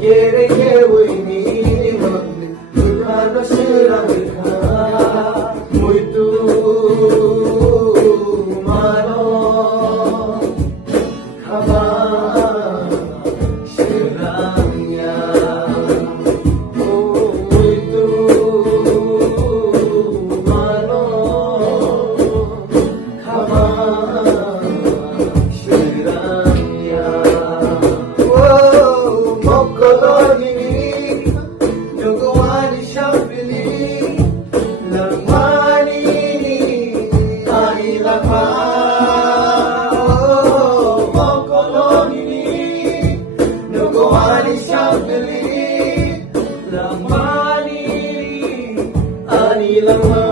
Rege Wini Mukano Shiramika Muito Mano Kama Shiramya Muito Mano Kama Shiramya Mokoloni Nugwani Shapili Lamani Ailapa Mokoloni Nugwani Shapili Lamani Ailapa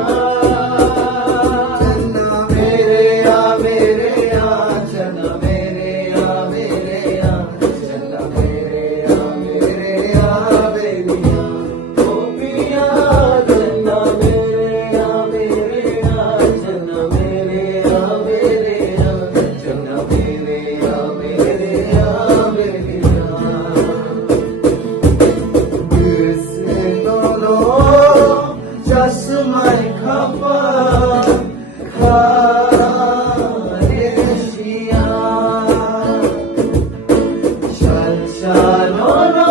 Just my cover, Shal shal